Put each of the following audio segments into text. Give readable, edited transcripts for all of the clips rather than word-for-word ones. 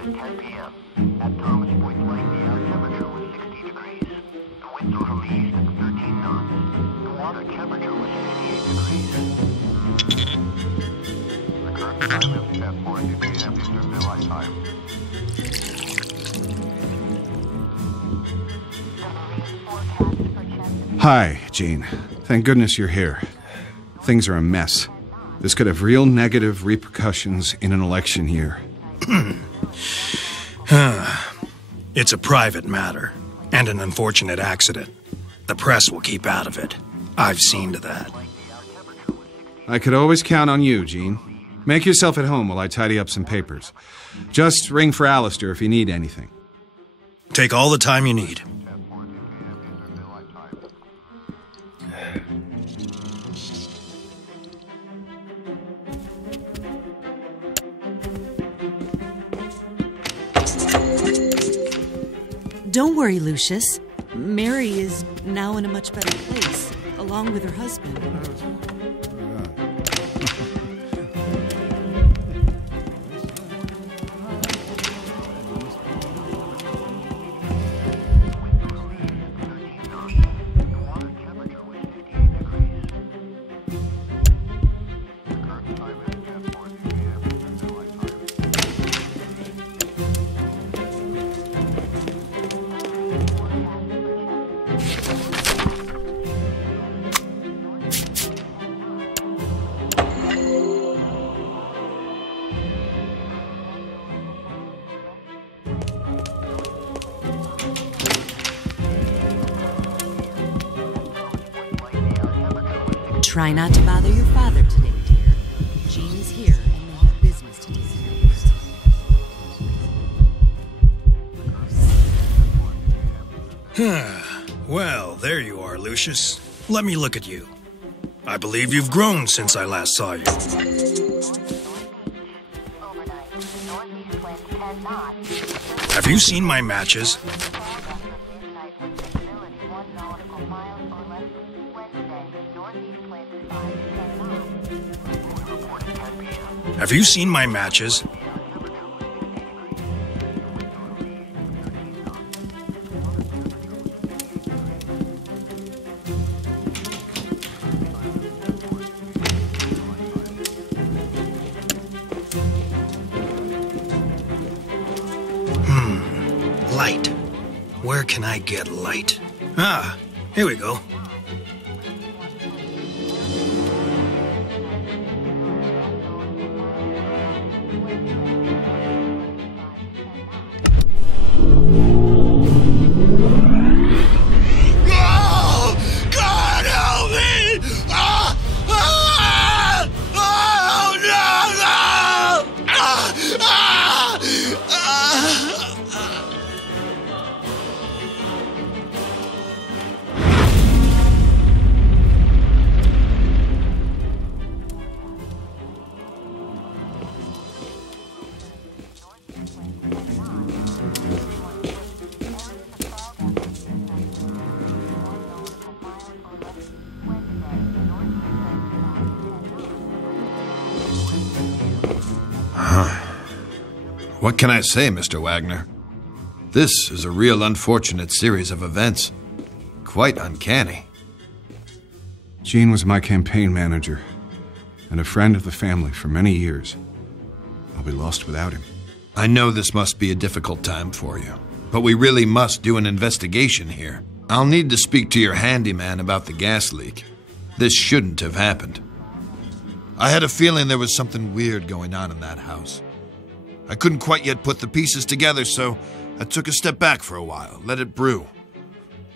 reported 10 p.m. At Thomas Point Lake, the air temperature was 60 degrees. The winds were from the east at 13 knots. The water temperature was 58 degrees. The current time is 10:40 p.m. Eastern Daylight Time. Hi, Gene. Thank goodness you're here. Things are a mess. This could have real negative repercussions in an election year. It's a private matter, and an unfortunate accident. The press will keep out of it. I've seen to that. I could always count on you, Gene. Make yourself at home while I tidy up some papers. Just ring for Alistair if you need anything. Take all the time you need. Don't worry, Lucius. Mary is now in a much better place, along with her husband. Try not to bother your father today, dear. Jean is here, and they have business to take care of. Well, there you are, Lucius. Let me look at you. I believe you've grown since I last saw you. Have you seen my matches? Have you seen my matches? Light. Where can I get light? Ah, here we go. What can I say, Mr. Wagner? This is a real unfortunate series of events. Quite uncanny. Gene was my campaign manager and a friend of the family for many years. I'll be lost without him. I know this must be a difficult time for you, but we really must do an investigation here. I'll need to speak to your handyman about the gas leak. This shouldn't have happened. I had a feeling there was something weird going on in that house. I couldn't quite yet put the pieces together, so I took a step back for a while, let it brew.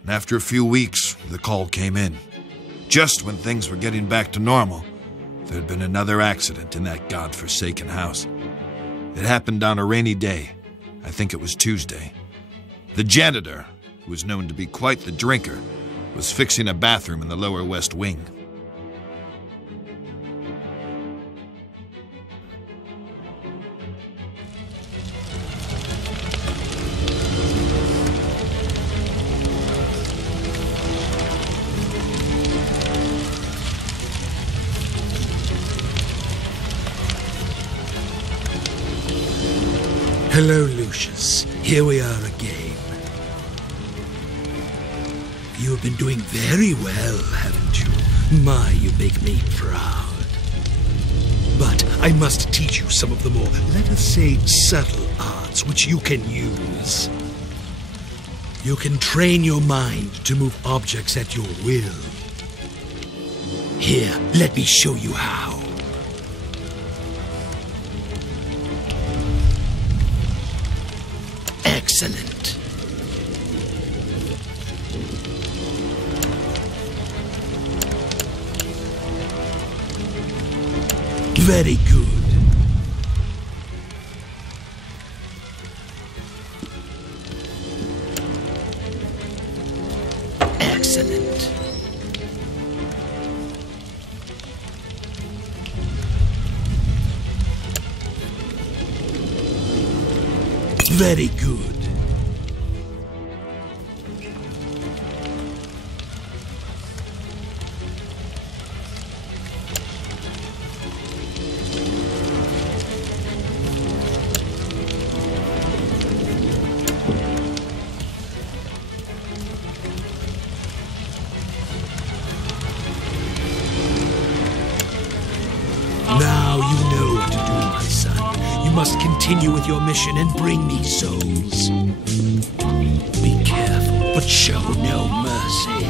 And after a few weeks, the call came in. Just when things were getting back to normal, there'd been another accident in that godforsaken house. It happened on a rainy day. I think it was Tuesday. The janitor, who was known to be quite the drinker, was fixing a bathroom in the lower west wing. Hello, Lucius. Here we are again. You have been doing very well, haven't you? My, you make me proud. But I must teach you some of the more, let us say, subtle arts which you can use. You can train your mind to move objects at your will. Here, let me show you how. Excellent. Very good. Excellent. Very good. Now you know what to do, my son. You must continue with your mission and bring me souls. Be careful, but show no mercy.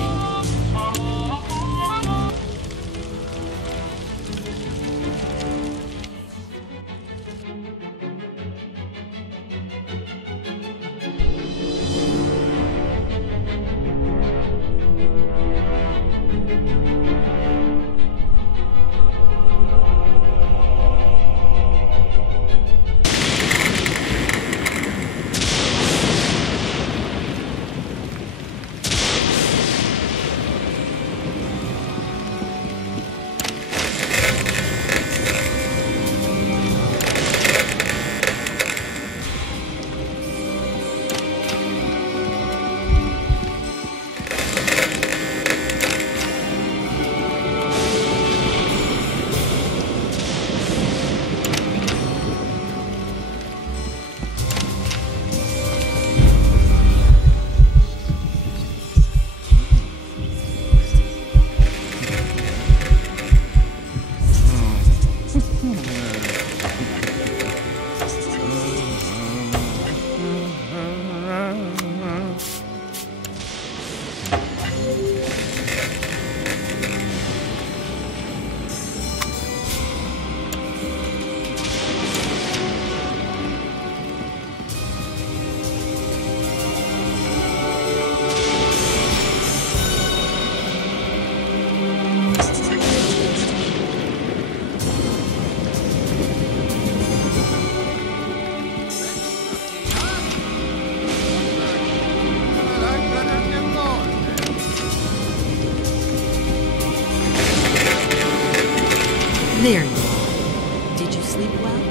There you are. Did you sleep well?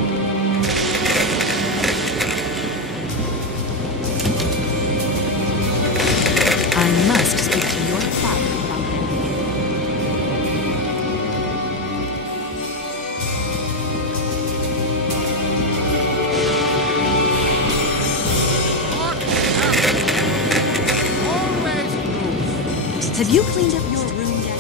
I must speak to your father about everything. Have you cleaned up your room yet?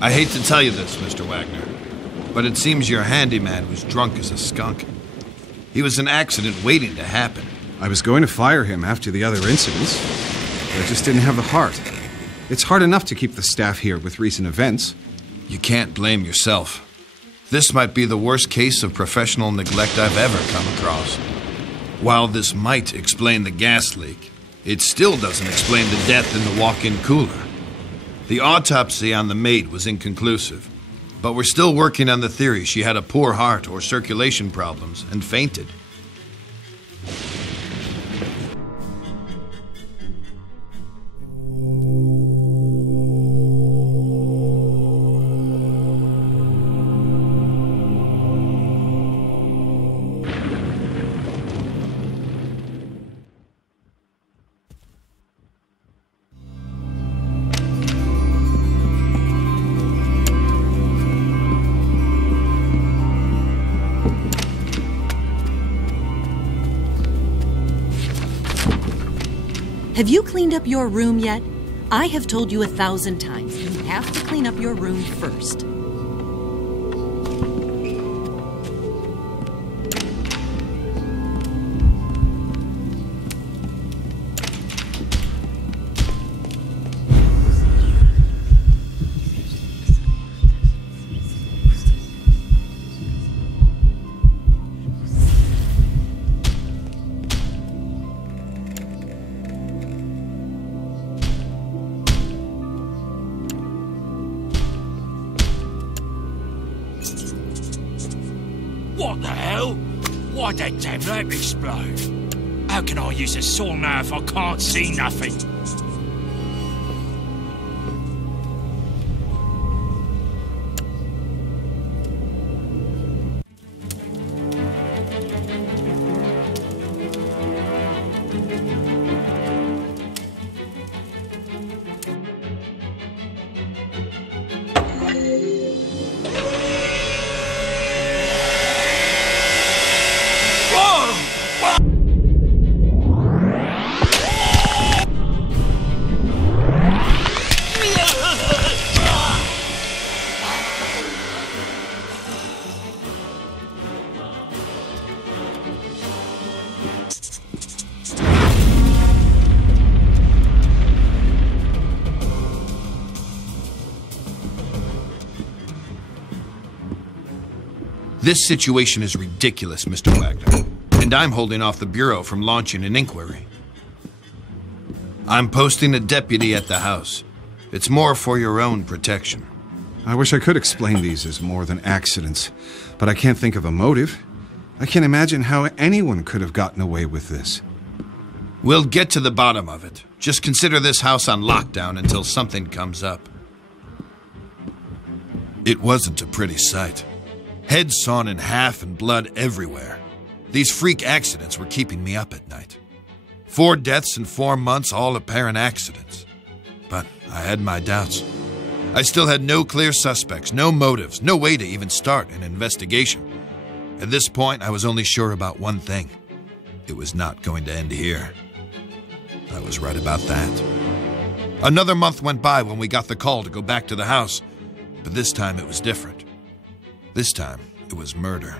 I hate to tell you this, Mr. Wagner, but it seems your handyman was drunk as a skunk. He was an accident waiting to happen. I was going to fire him after the other incidents, but I just didn't have the heart. It's hard enough to keep the staff here with recent events. You can't blame yourself. This might be the worst case of professional neglect I've ever come across. While this might explain the gas leak, it still doesn't explain the death in the walk-in cooler. The autopsy on the maid was inconclusive, but we're still working on the theory she had a poor heart or circulation problems and fainted. Have you cleaned up your room yet? I have told you 1,000 times, you have to clean up your room first. What the hell? Why'd that damn lamp explode? How can I use a saw now if I can't see nothing? This situation is ridiculous, Mr. Wagner, and I'm holding off the Bureau from launching an inquiry. I'm posting a deputy at the house. It's more for your own protection. I wish I could explain these as more than accidents, but I can't think of a motive. I can't imagine how anyone could have gotten away with this. We'll get to the bottom of it. Just consider this house on lockdown until something comes up. It wasn't a pretty sight. Heads sawn in half and blood everywhere. These freak accidents were keeping me up at night. 4 deaths in 4 months, all apparent accidents. But I had my doubts. I still had no clear suspects, no motives, no way to even start an investigation. At this point, I was only sure about one thing. It was not going to end here. I was right about that. Another month went by when we got the call to go back to the house, but this time it was different. This time, it was murder.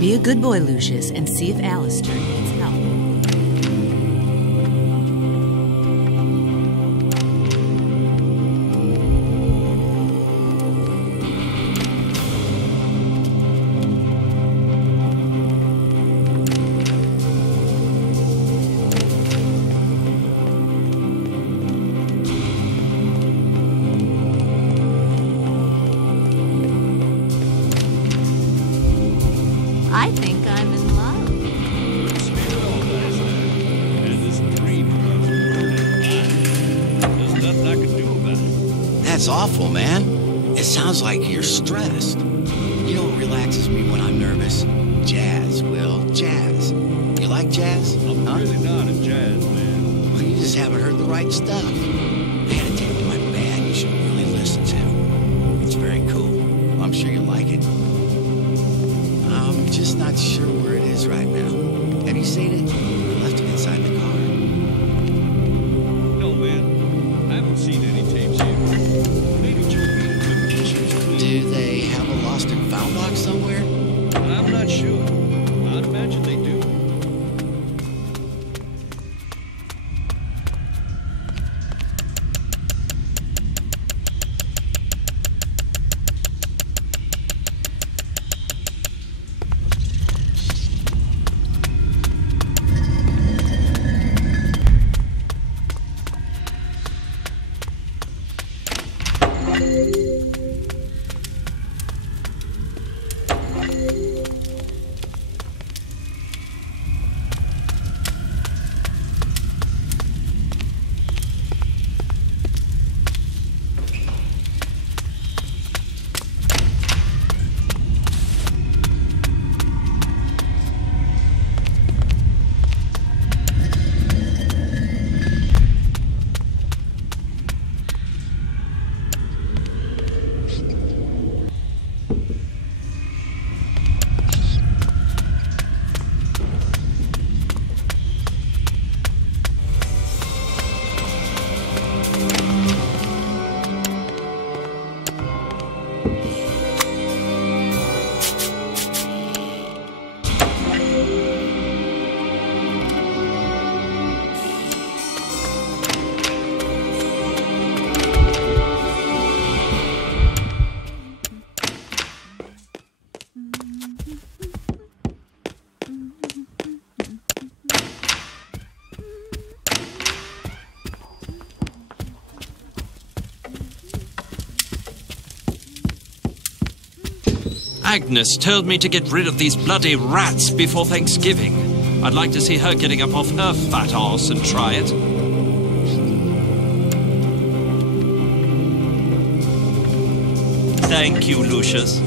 Be a good boy, Lucius, and see if Alistair needs help. I think I'm in love. There's nothing I can do about it. That's awful, man. It sounds like you're stressed. You know what relaxes me when I'm nervous? Jazz, Will. Jazz. You like jazz? I'm really not a jazz man. Well, you just haven't heard the right stuff. I had to take my bad tapes, ain't it? I left them inside the car. No, man. I haven't seen any tapes here. Maybe Joe Peter took pictures. Do they have a lost and found box somewhere? I'm not sure. I'd imagine they do. Agnes told me to get rid of these bloody rats before Thanksgiving. I'd like to see her getting up off her fat arse and try it. Thank you, Lucius.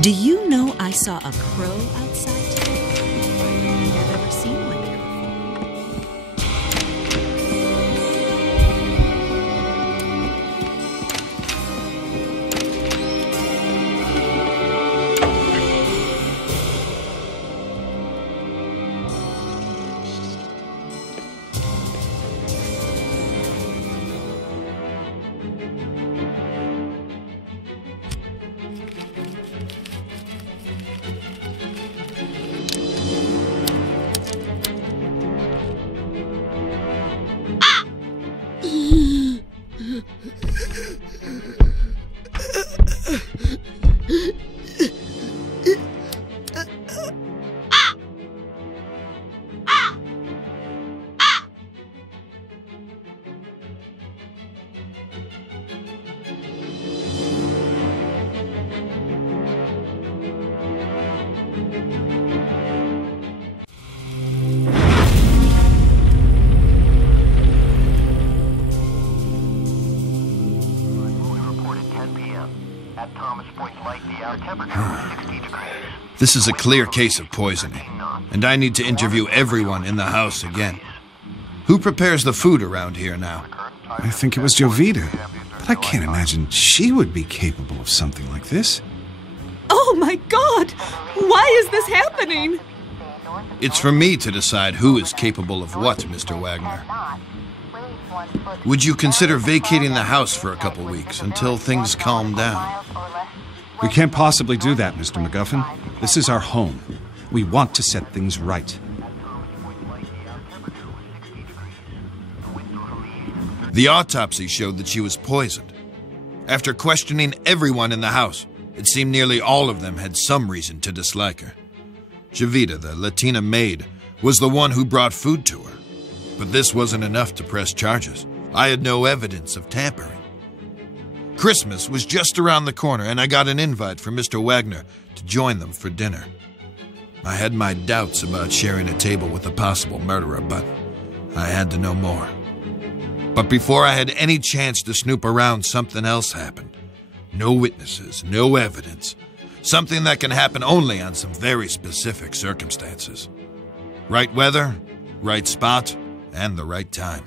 Do you know I saw a crow outside today? I've never seen one here before. This is a clear case of poisoning, and I need to interview everyone in the house again. Who prepares the food around here now? I think it was Jovita, but I can't imagine she would be capable of something like this. Oh my God! Why is this happening? It's for me to decide who is capable of what, Mr. Wagner. Would you consider vacating the house for a couple weeks until things calm down? We can't possibly do that, Mr. MacGuffin. This is our home. We want to set things right. The autopsy showed that she was poisoned. After questioning everyone in the house, it seemed nearly all of them had some reason to dislike her. Jovita, the Latina maid, was the one who brought food to her. But this wasn't enough to press charges. I had no evidence of tampering. Christmas was just around the corner, and I got an invite from Mr. Wagner to join them for dinner. I had my doubts about sharing a table with a possible murderer, but I had to know more. But before I had any chance to snoop around, something else happened. No witnesses, no evidence. Something that can happen only on some very specific circumstances. Right weather, right spot, and the right time.